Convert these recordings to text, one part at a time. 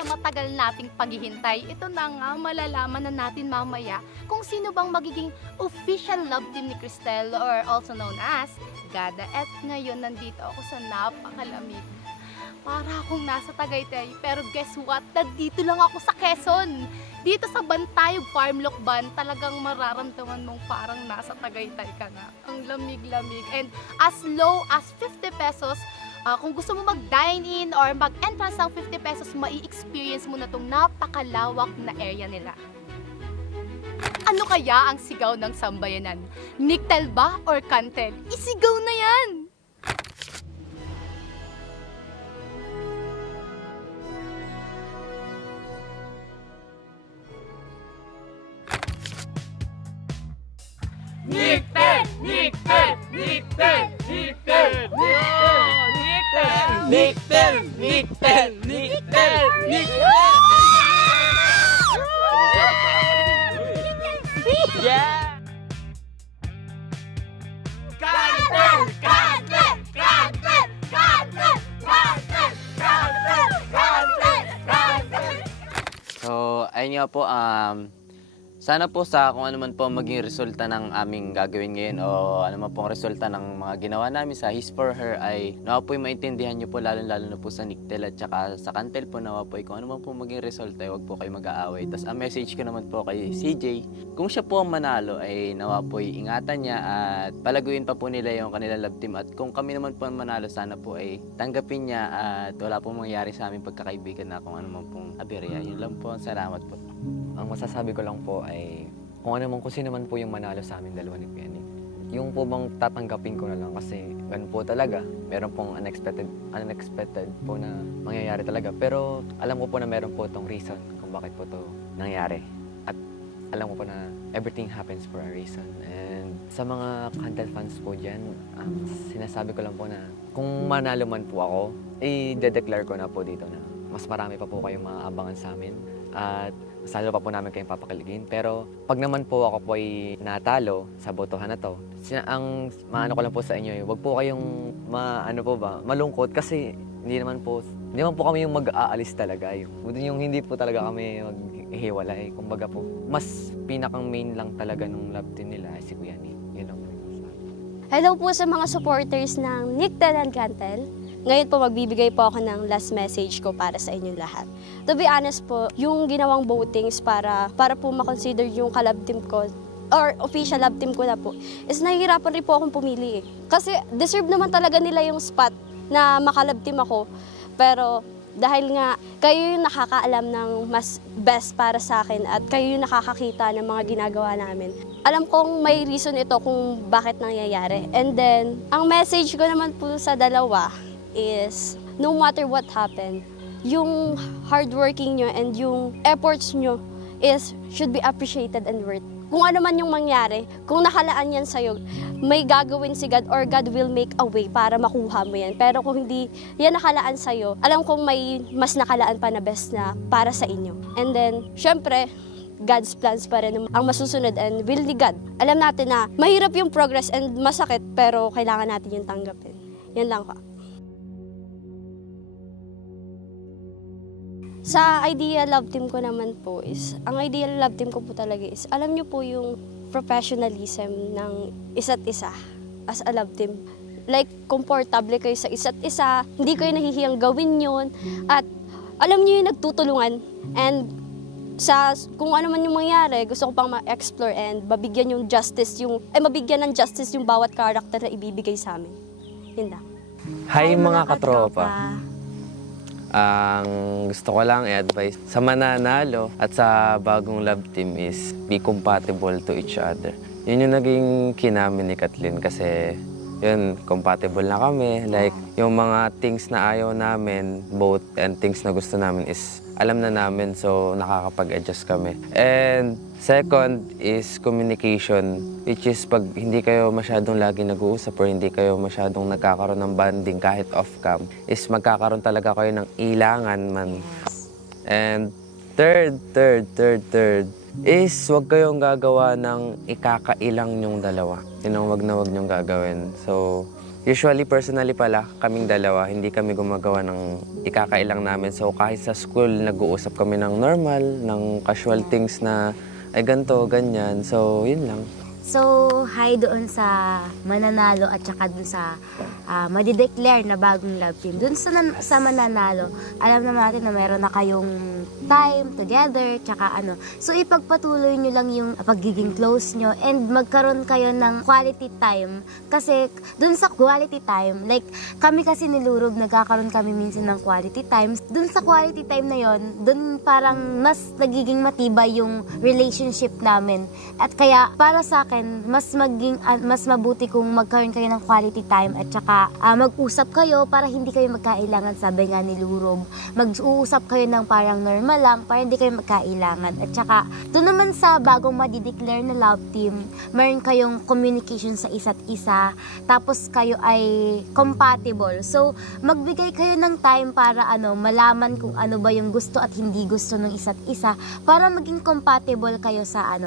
sa matagal nating paghihintay, ito na nga, malalaman na natin mamaya kung sino bang magiging official love team ni Cristel or also known as Gada. At ngayon, nandito ako sa napakalamig. Para akong nasa Tagaytay. Pero guess what? Nandito lang ako sa Quezon. Dito sa Bantayog Farm Lucban, talagang mararamdaman mong parang nasa Tagaytay ka na. Ang lamig-lamig. And as low as 50 pesos, kung gusto mo mag-dine-in or mag-entrance ng 50 pesos, mai-experience mo na itong napakalawak na area nila. Ano kaya ang sigaw ng sambayanan? Niktel ba or kantel? Isigaw na yan! Niktel! Niktel! Niktel! Niktel! Niktel! Niktel! Niktel! Niktel! Niktel! Yeah! Kantel! Kantel! Kantel! Kantel! Kantel! Kantel! Kantel! Kantel! So, ayun nga po, sana po sa kung ano man po maging resulta ng aming gagawin ngayon o ano man pong resulta ng mga ginawa namin sa His for Her ay nawa po maintindihan nyo po lalo na po sa Niktel at saka sa Kantel po nawa po kung ano man po maging resulta ay huwag po kayo mag-aaway. Tapos ang message ko naman po kay CJ, kung siya po ang manalo ay nawa po ingatan niya at palaguin pa po nila yung kanilang love team at kung kami naman po ang manalo sana po ay tanggapin niya at wala pong mangyari sa aming pagkakaibigan na kung ano man pong aberya. Yun lang po, salamat po. Ang masasabi ko lang po ay kung sino man po yung manalo sa amin dalawa ni Penny. Yung po bang tatanggapin ko na lang kasi ganun po talaga. Meron pong unexpected po na mangyayari talaga. Pero alam ko po na meron po itong reason kung bakit po ito nangyari. At alam ko po na everything happens for a reason. And sa mga Kantel fans po dyan, sinasabi ko lang po na kung manalo man po ako, i-declare ko na po dito na mas marami pa po kayong maaabangan sa amin. At mas lalo pa po namin kayong papakiligin. Pero pag naman po ako po ay natalo sa botohan na to, ang maano ko lang po sa inyo, wag po kayong malungkot kasi hindi naman po kami yung mag-aalis talaga. Yung hindi po talaga kami maghihiwalay. Kumbaga po, mas pinakang main lang talaga nung love team nila ay si Kuya Nick. Yun lang po. Hello po sa mga supporters ng Niktel and Kantel. Ngayon po magbibigay po ako ng last message ko para sa inyong lahat. To be honest po, yung ginawang votings para po makonsider yung kalab team ko or official love team ko na po, is nahihirapan rin po akong pumili eh. Kasi deserve naman talaga nila yung spot na makalab team ako. Pero dahil nga kayo yung nakakaalam ng mas best para sa akin at kayo yung nakakakita ng mga ginagawa namin, alam kong may reason ito kung bakit nangyayari. And then, ang message ko naman po sa dalawa is no matter what happened, yung hardworking nyo and yung efforts nyo should be appreciated and worth. Kung ano man yung mangyari, kung nakalaan yan sa'yo, may gagawin si God or God will make a way para makuha mo yan. Pero kung hindi yan nakalaan sa'yo, alam kong may mas nakalaan pa na best na para sa inyo. And then, syempre, God's plans pa rin ang masusunod and will ni God. Alam natin na mahirap yung progress and masakit, pero kailangan natin yung tanggapin. Yan lang ko. Sa ideal love team ko naman po ang ideal love team ko po talaga is, alam niyo po yung professionalism ng isa't isa as a love team. Like, komportable kayo sa isa't isa, hindi kayo nahihiyang gawin yun, at alam niyo yung nagtutulungan, and kung ano man yung mangyari, gusto ko pang ma-explore and mabigyan ng justice yung bawat character na ibibigay sa amin. Yun lang. Hi mga katropa. Ang gusto ko lang i-advise sa mananalo at sa bagong love team is be compatible to each other. Yun yung naging kinamin ni Kathleen kasi yun, compatible na kami. Like, yung mga things na ayaw namin, both, and things na gusto namin is alam na namin, so nakakapag-adjust kami. And second is communication, which is pag hindi kayo masyadong lagi nag-uusap or hindi kayo masyadong nagkakaroon ng bonding kahit off-cam, is magkakaroon talaga kayo ng ilangan man. And third is huwag kayong gagawa ng ikakailang nyong dalawa. Yun ang wag na wag nyong gagawin. So, Usually, personally pala, kaming dalawa, hindi kami gumagawa ng ikakailang namin. So kahit sa school, nag-uusap kami ng normal, ng casual things na ay ganito, ganyan. So yun lang. So, hi doon sa mananalo at saka doon sa madideclare na bagong love team. Doon sa mananalo, alam naman natin na meron na kayong time together, tsaka ano. So, ipagpatuloy nyo lang yung pagiging close nyo and magkaroon kayo ng quality time. Kasi doon sa quality time, like kami kasi ni Lurob, nagkakaroon kami minsan ng quality time. Doon sa quality time na yon, doon parang mas nagiging matibay yung relationship namin. At kaya, para sa akin, mas mabuti kung magkaroon kayo ng quality time at saka mag-usap kayo para hindi kayo magkailangan, sabi nga ni Lurob. Mag-uusap kayo ng parang normal lang para hindi kayo magkailangan. At saka, doon naman sa bagong madideclare na love team, meron kayong communication sa isa't isa, tapos kayo ay compatible. So, magbigay kayo ng time para malaman kung ano ba yung gusto at hindi gusto ng isa't isa para maging compatible kayo sa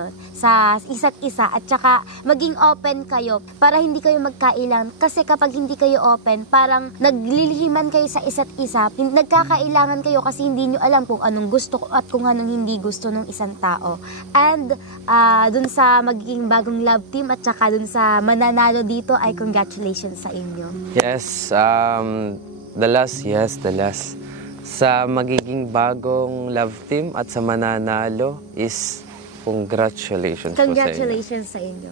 isa't isa at saka maging open kayo para hindi kayo magkailangan. Kasi kapag hindi kayo open, parang naglilihiman kayo sa isa't isa. Nagkakailangan kayo kasi hindi nyo alam kung anong gusto at kung anong hindi gusto ng isang tao. And dun sa magiging bagong love team at saka dun sa mananalo dito ay congratulations sa inyo. Yes, the last. Sa magiging bagong love team at sa mananalo is congratulations po sa inyo. Congratulations sa inyo.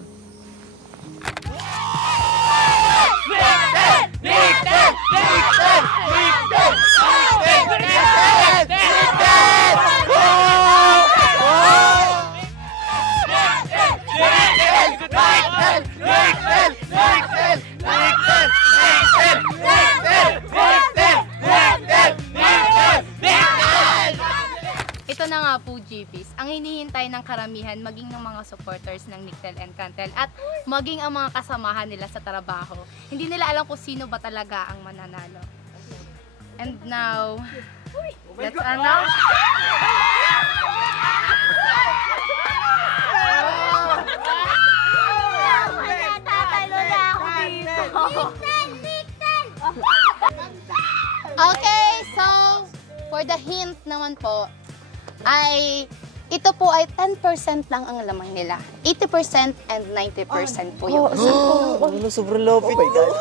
Ito na nga po, GPs, ang hinihintay ng karamihan, maging ng mga supporters ng Nictel and Cantel at maging ang mga kasamahan nila sa trabaho. Hindi nila alam kung sino ba talaga ang mananalo. And now, let's announce. Okay, so for the hint naman po, ay ito po ay 10% lang ang laman nila. 80% and 90% po yung Sobrang lopit. Oh my God.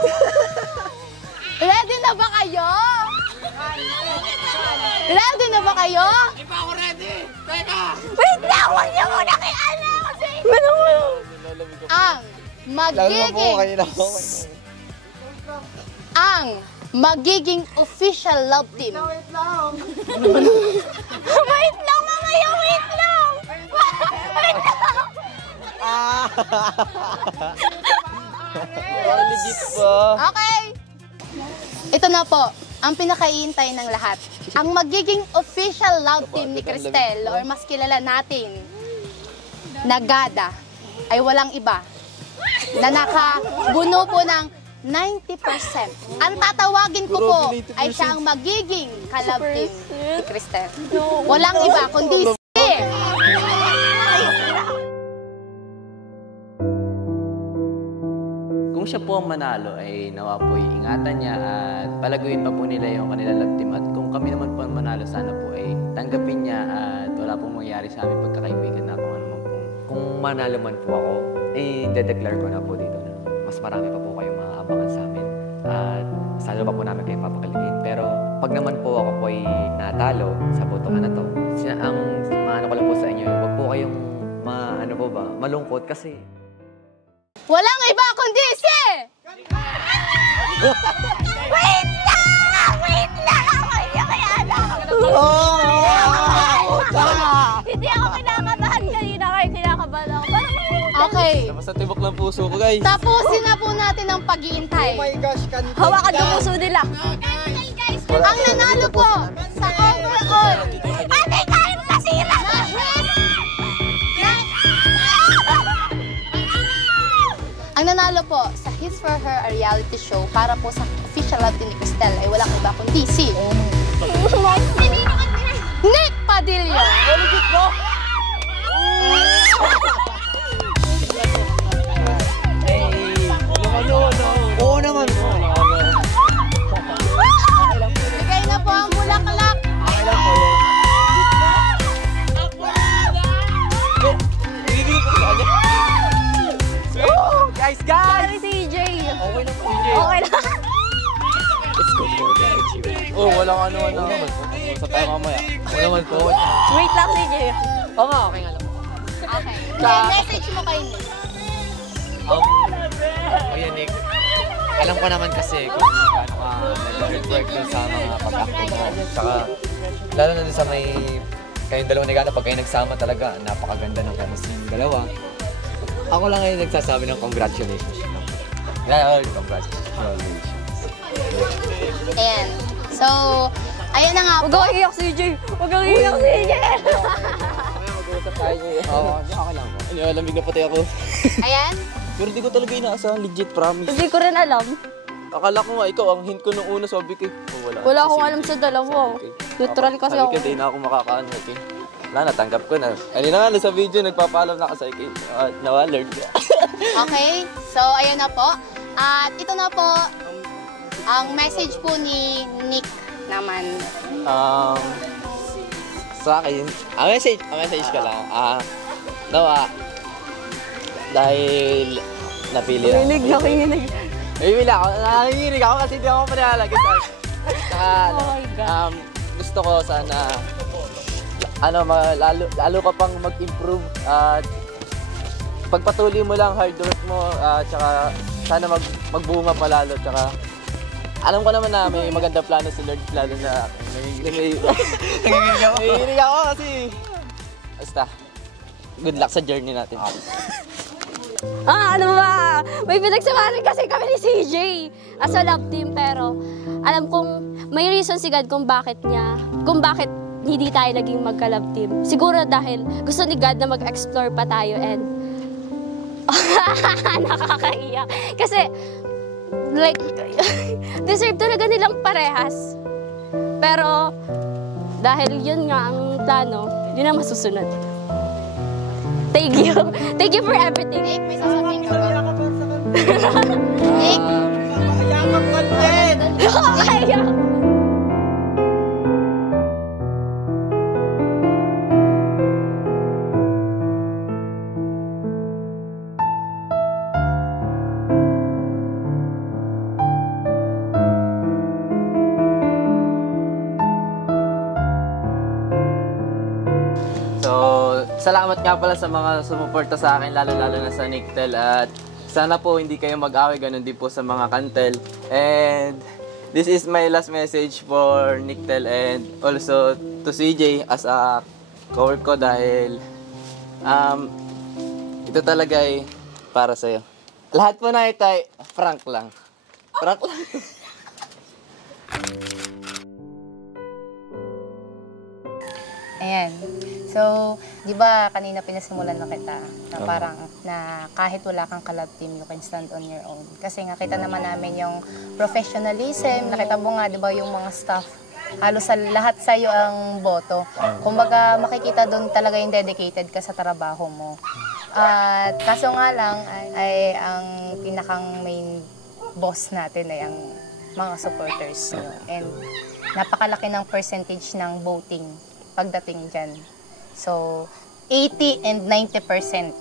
Ready na ba kayo? Ready na ba kayo? Hindi pa ako ready. Teka. Wait lang! Huwag niyo muna kay Ana kasi... Ang magiging official love team. Wait lang! Wait lang, mamaya! Wait lang! Wait lang! Legit po. Okay! Ito na po, ang pinakaihintay ng lahat. Ang magiging official love team ni Cristel, or mas kilala natin na Gada, ay walang iba na nakabuno po ng 90%. Ang tatawagin ko po ay siya ang magiging ka-love team ni Cristel. Walang iba kundi si... Kung siya po ang manalo, ay nawa po ingatan niya at palaguin pa po nila yung kanilang love team. At kung kami naman po ang manalo, sana po ay tanggapin niya at wala pong mangyari sa aming pagkakaibigan na kung ano man po. Kung manalo man po ako, i-declare ko na po dito na mas marami pa po kayong maabangan sa amin. At salo pa po namin kayo papakiligin. Pero pag naman po ako po ay natalo sa botohan na to, ang maano ko lang po sa inyo, huwag po kayong malungkot kasi... Walang iba kundi si... Wait lang! Wait lang! Hindi kaya Hindi ako kinakabahan kanina kayo kinakabahan ako. Okay. Sa tibok ng puso ko, guys. Tapusin na po natin ang pag-iintay. Oh my gosh, Cantel. Hawakan yung puso nila. Ang nanalo po sa overall. Ate, kaya mo masira! Ang nanalo po sa Hits for Her, a reality show para po sa official love team ni Cristel ay walang iba kundi si Nick Padilla. Legit mo? Oo naman. walang ano. Usap tayo mamaya. Ano naman po? Wait lang, CJ. Oo nga, okay nga lang. Okay. May message mo kay Nick. Ayan, Nick. Alam ko naman kasi kung paano ka nag-work dun sa mga pag-acting mo. Tsaka, lalo na dun sa may kayong dalawa ni Gana, pag kayo nagsama talaga, napakaganda ng chemistry ng dalawa. Ako lang ngayon nagsasabi ng congratulations. Congratulations. Ayan. So, ayan na nga Huwag po. kang iiyak, CJ. Huwag kang iiyak, CJ. Mag-uusap tayo eh. Oo, okay lang po. Ano, lamig na pati ako. Ayan. Pero di ko talaga inaasahan, legit, promise. Hindi ko rin alam. Akala ko nga, ikaw, ang hint ko nung una, sabi ko, wala. Wala akong alam sa dalawa. Neutral kasi Sabi ako. ko, di na ako makakaano. Okay. Wala, natanggap ko na. Ano na nga, sa video, nagpapaalam na ako sa akin. Nawalard. Okay. So, ayan na po. At ito na po ang message po ni Nick naman. Sa akin, ang message ko lang. Nawa, dahil napili ako. Nakikinig. Nakikinig ako. Nakikinig ako kasi hindi ako maniwala. Oh my God. Gusto ko sana lalo ka pang mag-improve at pagpatuloy mo lang hard work mo tsaka sana magbunga pa lalo tsaka alam ko naman na may maganda plano si Lord lalo na nanginginig ako kasi basta good luck sa journey natin. Ano ba? May pinagsamahan kasi kami ni CJ as a love team, pero alam kong may reason si God kung bakit hindi tayo naging magka-love team. Siguro dahil gusto ni God na mag-explore pa tayo and nakakaiyak. Kasi, like, deserve talaga nilang parehas. Pero, dahil yun nga ang plano, yun ang masusunod. Thank you. Thank you for everything. Nick, may sasabihin ka ba? Nick? Nakakaiyak. Salamat nga pala sa mga sumuporta sa akin, lalo-lalo na sa Nicktel. At sana po hindi kayo mag-away, ganun din po sa mga Kantel. And this is my last message for Nicktel and also to CJ as a coworker ko dahil ito talaga ay para sa'yo. Lahat po na ito ay prank lang. Prank lang. Ayan. So, di ba kanina pinasimulan na kita na parang na kahit wala kang ka-love team, you can stand on your own. Kasi nga kita naman namin yung professionalism, nakita mo nga, di ba, yung mga staff, halos sa lahat sa'yo ang boto. Kumbaga, makikita doon talaga yung dedicated ka sa trabaho mo. At kaso nga lang, ay ang pinakang main boss natin ay ang mga supporters nyo. And napakalaki ng percentage ng voting pagdating dyan. So, 80 and 90%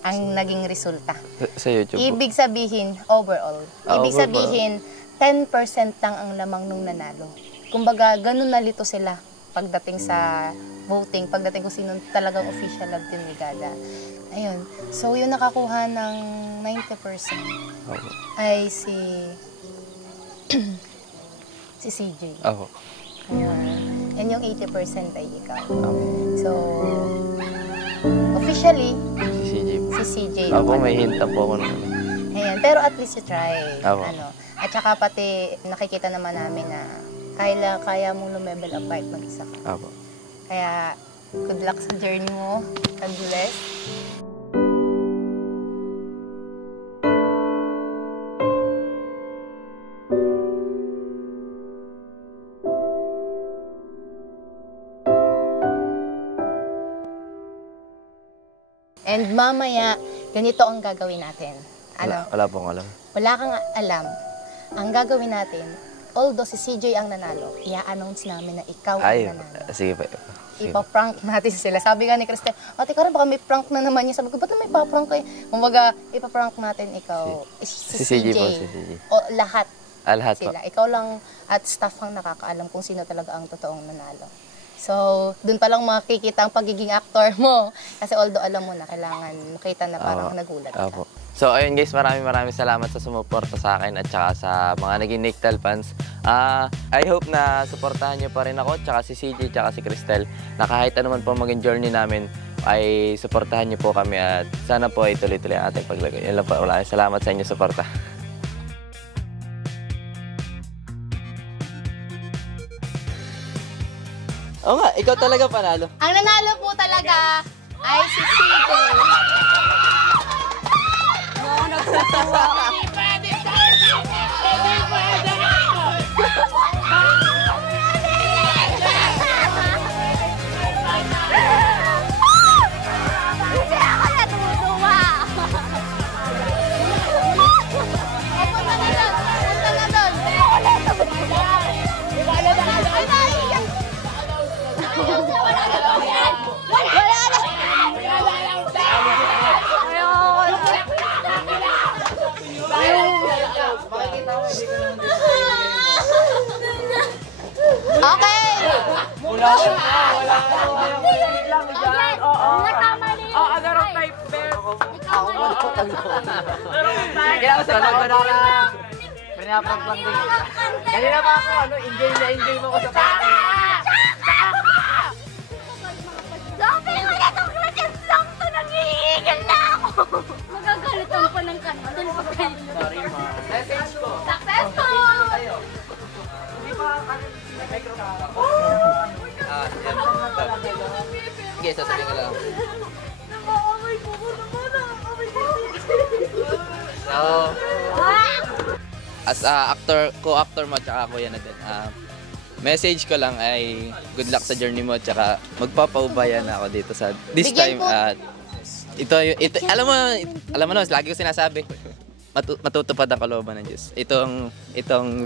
ang naging resulta. Sa YouTube po. Ibig sabihin, overall. Ibig sabihin, 10% lang ang lamang nung nanalo. Kumbaga, ganun nalito sila pagdating sa voting, pagdating kung sino talagang official love team ni Gada. Ayun. So, yung nakakuha ng 90% ay si CJ. Ako. Ayun. And yung 80% ay ikaw. So, officially, si CJ. Ako may hinta po ako naman. Ayan, pero at least you try. Ako. At saka pati nakikita naman namin na kaya mong lumevel up kahit mag-isa ka. Ako. Kaya, good luck sa journey mo. God bless. And mamaya, ganito ang gagawin natin. Wala pong alam. Wala kang alam. Ang gagawin natin, although si CJ ang nanalo, i-announce namin na ikaw ang nanalo. Sige pa. Ipa-prank natin sila. Sabi nga ni Cristel, ate Karen, baka may prank na naman niya. Sabi ko, ba't na may pa-prank kayo? Kumbaga, ipa-prank natin ikaw. Si CJ CJ. po, si CJ. O lahat. Lahat po. sila. Ikaw lang at staff ang nakakaalam kung sino talaga ang totoong nanalo. So, dun pa lang makikita ang pagiging actor mo. Kasi although alam mo na, kailangan makita na parang nagulat ka. Opo. So, ayun guys, maraming salamat sa sumuporta sa akin at saka sa mga naging Nictel fans. I hope na suportahan niyo pa rin ako, tsaka si CJ, tsaka si Cristel, na kahit ano man po maging journey namin, ay suportahan niyo po kami at sana po ay tuloy-tuloy ang ating paglagay. Yan lang po. Salamat sa inyo suporta. Oo nga, ikaw talaga panalo. Ang nanalo po talaga ay si CJ. Okay! Pinaprank lang din. Kanina pa ako, enjoy na enjoy mo ko sa prank. Sabi ko na itong klaseng song to, nangihigil na ako! Magagalitan pa ng kanton pa kayo. Sorry, ma. Message ko. Successful! Hindi pa kanin microphone. Sige, sasabihin ko lang. Nakakamay ko naman, nakakamay ko. So, as co-actor mo tsaka ako yan na din. Message ko lang ay good luck sa journey mo tsaka magpapaubayan ako dito sa this Bigyan time po. at ito alam mo na lagi ko sinasabi matutupad ang kalooban ng Diyos. Itong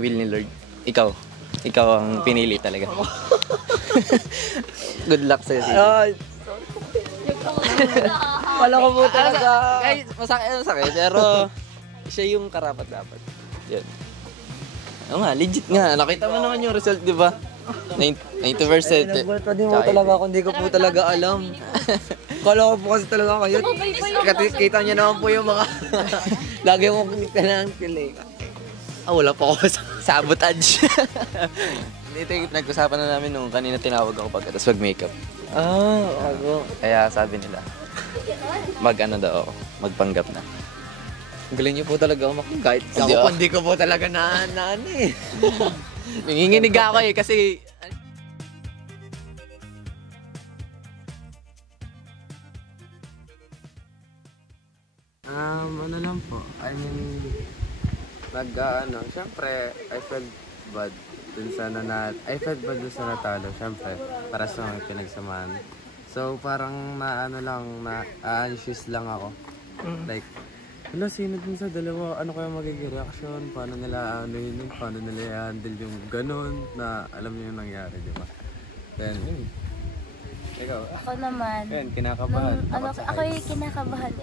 will ni Lord. Ikaw ang pinili talaga. Good luck sa iyo. Wala ko po talaga. Guys, masakit pero siya yung karapat dapat. Yan. Oo nga, legit nga. Nakita mo naman yung result, di ba? 90%. Nagulat din mo talaga ako, hindi ko po talaga alam. Kala ko po kasi talaga kayo. Kita niyo naman po yung mga lagi mo kumita ng kilig. Wala pa ako sa sabotage. Ito yung nag-usapan na namin nung kanina tinawag ako pagkatapos mag-makeup. Ako. Kaya sabi nila, magpanggap na. Galing niyo po talaga umakong kahit Hindi ako, ako. hindi ko po talaga na eh. Nanginginig ako eh kasi Ano lang po, I mean, syempre, I felt bad dun sa natalo, syempre, para sa mga pinagsamahan. So, parang na-anxious lang ako. Like, sino dun sa dalawa, ano kaya magiging reaction, paano nila paano nila i-handle yung ganun, na alam niyo yung nangyari, di ba? Then, ikaw, Ako naman. kinakabahan. Ako'y kinakabahan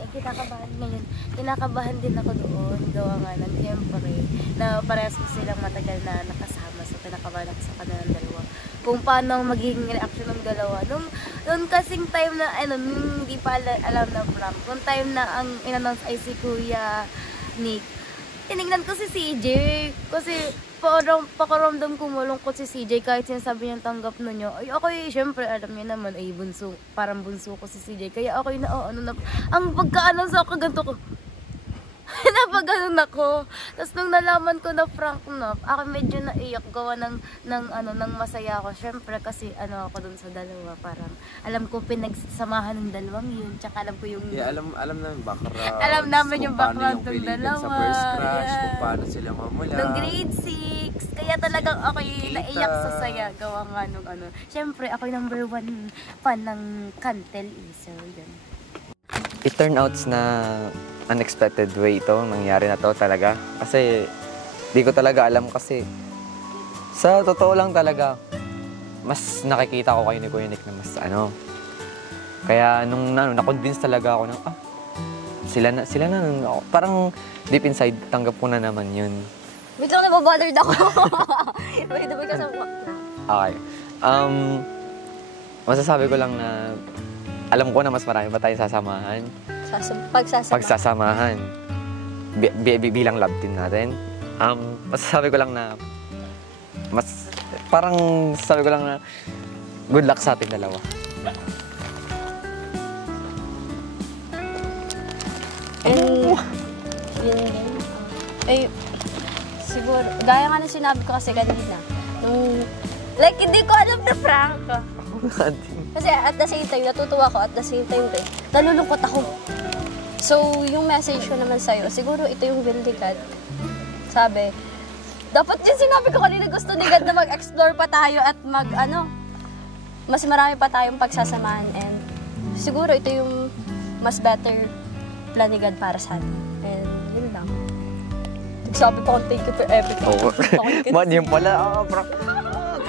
ngayon. Kinakabahan din ako doon. Gawa nga ng siyempre na parehas ko silang matagal na nakasama. So, kinakabahan ako sa kanilang dalawa. Kung paano magiging reaction ng dalawa. Noong kasing time na, hindi pa alam na prank. Noong time na ang in-announce ay si Kuya Nick, tinignan ko si CJ. Kasi pakaramdam ko malungkot si CJ kahit sinasabi niyang tanggap na niya. Ay, ako syempre, alam niya naman, ay bunso, parang bunso ko si CJ. Kaya ako ang pagka-announce ako, ganito ko. Napaganon ako. Tapos nung nalaman ko na prank na, ako medyo naiyak gawa ng masaya ako. Syempre kasi ako dun sa dalawa, parang alam ko pinagsamahan ng dalawang yun. Tsaka alam ko yung alam namin background. Alam namin yung kung paano background ng pilitan dalawa. Sa first crush, Yeah. kung paano sila mamula. Nung grade 6. Kaya talagang ako'y naiyak sa saya. Gawa nga nung Siyempre, ako'y number 1 fan ng Cantel So, yun. It turned out na unexpected way ito, nangyari na to talaga. Kasi di ko talaga alam kasi sa totoo lang talaga, mas nakikita ko kayo ni Kuya Nick na mas Kaya nung na-convince talaga ako ng, sila na, parang deep inside, tanggap ko na naman yun. Wait lang, nababothered ako. Wait, dapat ka sa Okay. Masasabi ko lang na alam ko na mas marami pa tayong sasamahan. Pagsasamahan. Bilang love team natin. Masasabi ko lang na parang sabi ko lang na good luck sa ating dalawa. And yun din. Eh, siguro, gaya nga ng sinabi ko kasi kanina, like, hindi ko alam na prank. Kasi at the same time, natutuwa ko, at the same time rin, nalulungkot ako. So, yung message ko naman sa'yo, siguro ito yung will ni God. Sabi, dapat yung sinabi ko kanina, gusto ni God na mag-explore pa tayo at mas marami pa tayong pagsasamahan. And siguro ito yung mas better plan ni God para sa atin. And yun lang. Sabi pa akong thank you for everything. Man, yun pala.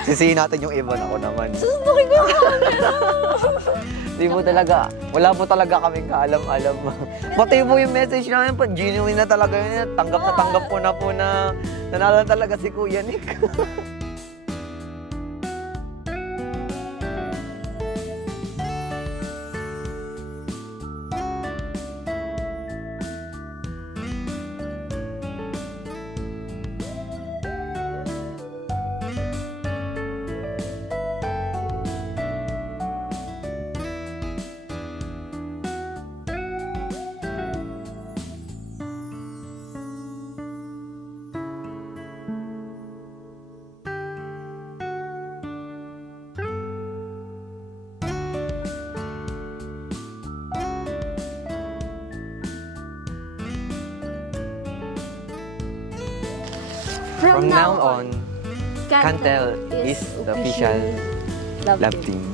Sisihin natin yung iba na ako naman. Susubukin ko yung camera. Di po talaga, wala po talaga kaming kaalam-alam. Pati po yung message namin po, genuine na talaga yun. Tanggap na tanggap ko na po na nanalo na talaga si Kuya Nick. From now on, Cantel is the official love team.